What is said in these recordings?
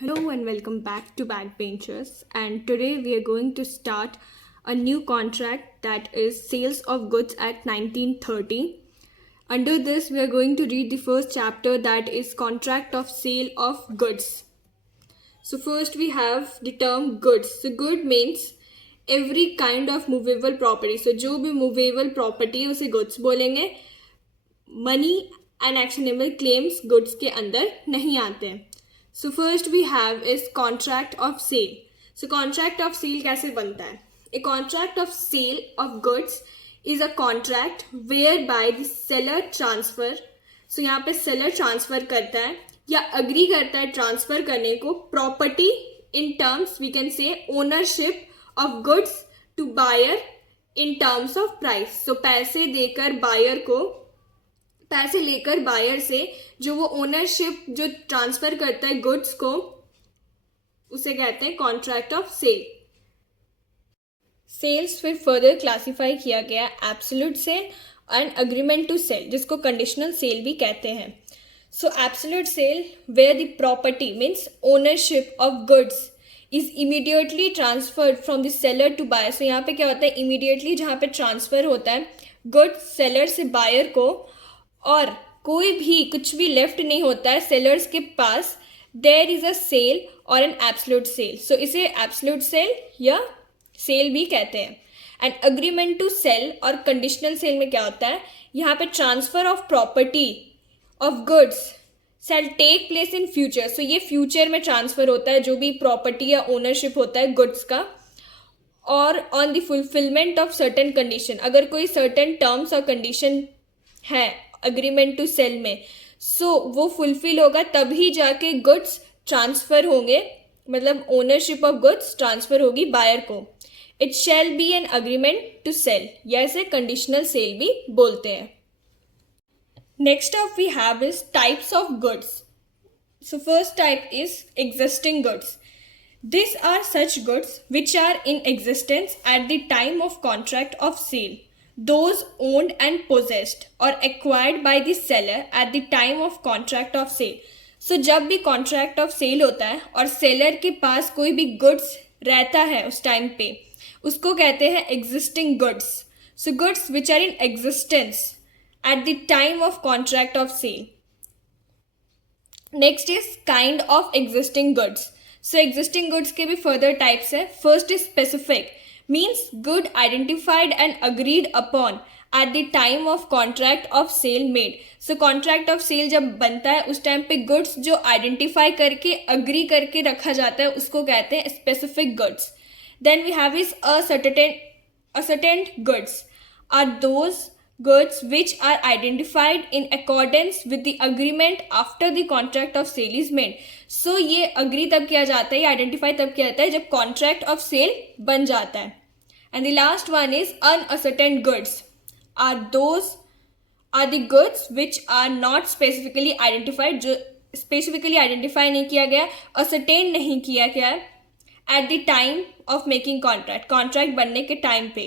Hello and welcome back to Backbenchers. And today we are going to start a new contract that is sales of goods at 1930. Under this, we are going to read the first chapter that is contract of sale of goods. So first we have the term goods. So good means every kind of movable property. So जो भी movable property है उसे goods बोलेंगे. Money and actionable claims goods के अंदर नहीं आते हैं. So first we have is contract of sale. So contract of sale कैसे बनता है? A contract of sale of goods is a contract whereby the seller transfer. So यहाँ पे seller transfer करता है या agree करता है transfer करने को property in terms we can say ownership of goods to buyer in terms of price. So पैसे देकर buyer को पैसे लेकर बायर से जो वो ओनरशिप जो ट्रांसफर करता है गुड्स को उसे कहते हैं कॉन्ट्रैक्ट ऑफ सेल. सेल्स फिर फर्दर क्लासिफाई किया गया absolute sale and agreement to sale जिसको कंडीशनल सेल भी कहते हैं. So absolute sale where the property means ownership of goods is immediately transferred from the seller to buyer. So यहाँ पे क्या होता है इमीडिएटली जहाँ पे ट्रांसफर होता है गुड्स सेलर से बायर को और कोई भी कुछ भी लेफ्ट नहीं होता है सेलर्स के पास. देयर इज अ सेल और एन एब्सोल्यूट सेल. सो इसे एब्सोल्यूट सेल या सेल भी कहते हैं. एंड अग्रीमेंट टू सेल और कंडीशनल सेल में क्या होता है यहाँ पे transfer of property of goods sale take place in future. So ये फ्यूचर में ट्रांसफर होता है जो भी प्रॉपर्टी या ओनरशिप होता है गुड्स का और on the fulfilment of certain condition. अगर कोई सर्टेन टर्म्स और कंडीशन है अग्रीमेंट टू सेल में सो वो फुलफिल होगा तभी जाके गुड्स ट्रांसफर होंगे मतलब ओनरशिप ऑफ गुड्स ट्रांसफर होगी बायर को. It shall be an agreement to sell या इसे कंडीशनल सेल भी बोलते हैं. Next of we have is types of goods. So first type is existing goods. This are such goods which are in existence at the time of contract of sale. Those owned and possessed or acquired by the seller at the time of contract of sale. So जब भी contract of sale होता है और seller के पास कोई भी goods रहता है उस टाइम पे उसको कहते हैं existing goods. So goods which are in existence at the time of contract of sale. Next is kind of existing goods. So existing goods के भी further types है. First is specific. Means good identified and agreed upon at the time of contract of sale made. So contract of sale जब बनता है उस time पे goods जो identify करके agree करके रखा जाता है उसको कहते हैं specific goods. Then we have is ascertained goods are those goods which are identified in accordance with the agreement after the contract of sale is made. So ये agree तब किया जाता है, identify तब किया जाता है जब contract of sale बन जाता है. And the last one is unascertained goods are the goods which are not specifically identified जो specifically identify नहीं किया गया ascertain नहीं किया गया at the time of making contract बनने के टाइम पे.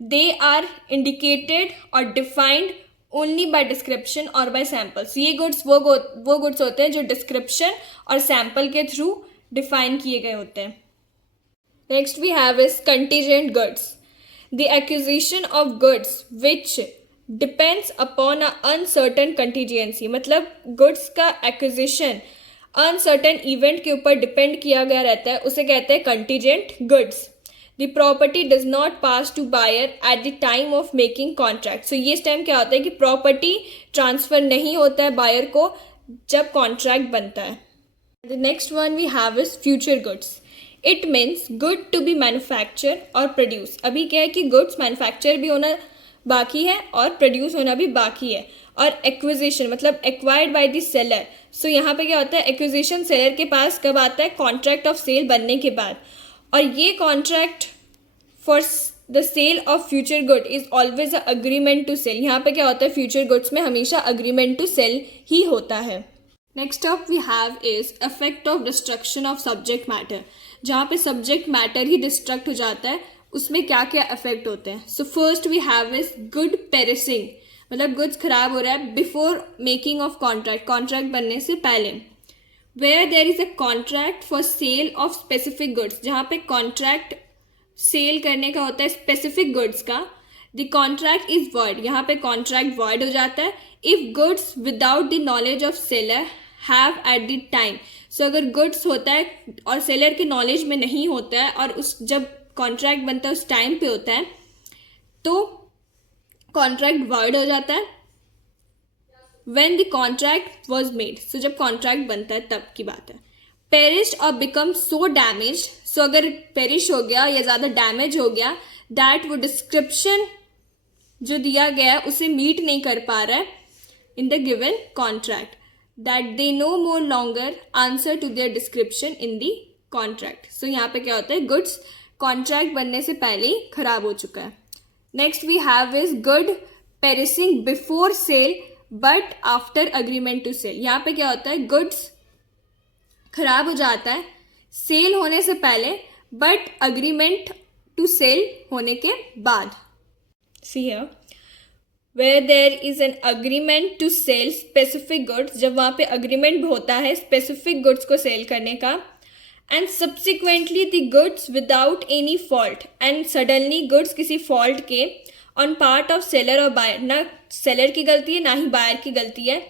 They are indicated or defined only by description or by samples. ये goods वो goods होते हैं जो description और sample के through define किए गए होते हैं. Next we have is contingent goods. The acquisition of goods which depends upon a uncertain contingency. मतलब goods का acquisition uncertain event के ऊपर depend किया गया रहता है उसे कहते हैं contingent goods. The property does not pass to buyer at the time of making contract. So ये टाइम क्या होता है कि property transfer नहीं होता है buyer को जब contract बनता है. The next one we have is future goods. It means good to be manufactured और produce. अभी क्या है कि goods manufacture भी होना बाकी है और produce होना भी बाकी है. और acquisition मतलब acquired by the seller. So यहाँ पे क्या होता है acquisition seller के पास कब आता है contract of sale बनने के बाद. और ये contract for the sale of future good is always a agreement to sell. यहाँ पे क्या होता है future goods में हमेशा agreement to sell ही होता है. Next up we have is effect of destruction of subject matter. जहाँ पे सब्जेक्ट मैटर ही डिस्ट्रक्ट हो जाता है उसमें क्या क्या इफेक्ट होते हैं. So first we have is good perishing मतलब गुड्स खराब हो रहा है बिफोर मेकिंग ऑफ कॉन्ट्रैक्ट बनने से पहले. Where there is a contract for sale of specific goods, जहाँ पे कॉन्ट्रैक्ट सेल करने का होता है स्पेसिफिक गुड्स का, द कॉन्ट्रैक्ट इज वॉइड, यहाँ पे कॉन्ट्रैक्ट वॉइड हो जाता है if goods without the knowledge of seller have at the time. So अगर गुड्स होता है और सेलर के नॉलेज में नहीं होता है और उस जब कॉन्ट्रैक्ट बनता है उस टाइम पे होता है तो कॉन्ट्रैक्ट वॉइड हो जाता है। When the contract was made, so जब कॉन्ट्रैक्ट बनता है तब की बात है। पेरिश और बिकम सो डैमेज, सो अगर पेरिश हो गया या ज़्यादा डैमेज हो गया दैट वो डिस्क्रिप्शन जो दिया गया है उसे मीट नहीं कर पा रहा है in the given contract, that they no more longer answer to their description in the contract. So यहाँ पे क्या होता है, गुड्स कॉन्ट्रैक्ट बनने से पहले ही खराब हो चुका है। Next we have is good perishing before sale but after agreement to sale. यहाँ पे क्या होता है, गुड्स खराब हो जाता है सेल होने से पहले बट अग्रीमेंट टू सेल होने के बाद। See here, where there is an agreement to sell specific goods, जब वहाँ पे agreement होता है specific goods को sell करने का, and subsequently the goods without any fault, and suddenly goods किसी fault के on part of seller और buyer, ना seller की गलती है ना ही buyer की गलती है,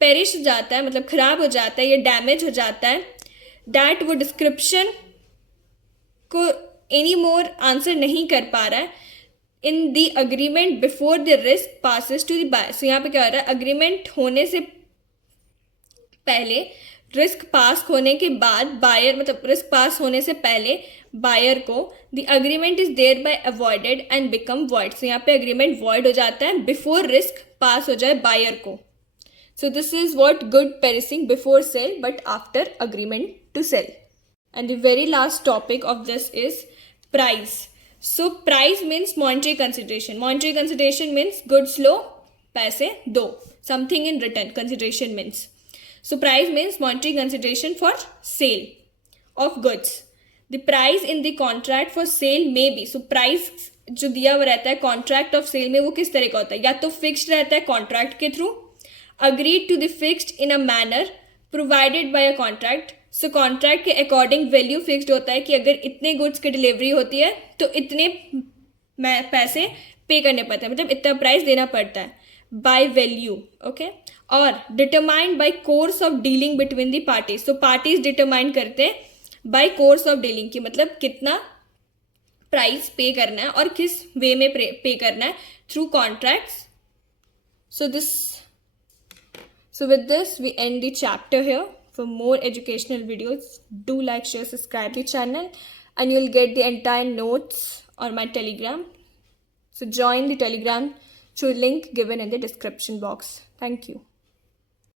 perish हो जाता है मतलब खराब हो जाता है या damage हो जाता है, that वो description को any more answer नहीं कर पा रहा है in the agreement before the risk passes to the buyer. So यहाँ पे क्या हो रहा है, अग्रीमेंट होने से पहले रिस्क पास होने के बाद बायर मतलब रिस्क पास होने से पहले बायर को the agreement is thereby avoided and become void. So यहाँ पे अग्रीमेंट वॉइड हो जाता है बिफोर रिस्क पास हो जाए बायर को। So this is what good perishing before sale but after agreement to sale. And the very last topic of this is price. So price means monetary consideration. Monetary consideration means goods लो पैसे दो, something in return consideration means. So price means monetary consideration for sale of goods. The price in the contract for sale may be, so price जो दिया हुआ रहता है contract of sale में वो किस तरह का होता है, या तो fixed रहता है contract के through, agreed to the fixed in a manner provided by a contract. So contract के अकॉर्डिंग वैल्यू फिक्स्ड होता है कि अगर इतने गुड्स की डिलीवरी होती है तो इतने पैसे पे करने पड़ते हैं, मतलब इतना प्राइस देना पड़ता है बाय वैल्यू, ओके। और determined by course of dealing between the parties, तो पार्टीज डिटरमाइन करते हैं बाय कोर्स ऑफ डीलिंग की मतलब कितना प्राइस पे करना है और किस वे में पे करना है through contracts. So with this we end the chapter here. For more educational videos, do like, share, subscribe the channel, and you'll get the entire notes on my Telegram. So join the Telegram through link given in the description box. Thank you.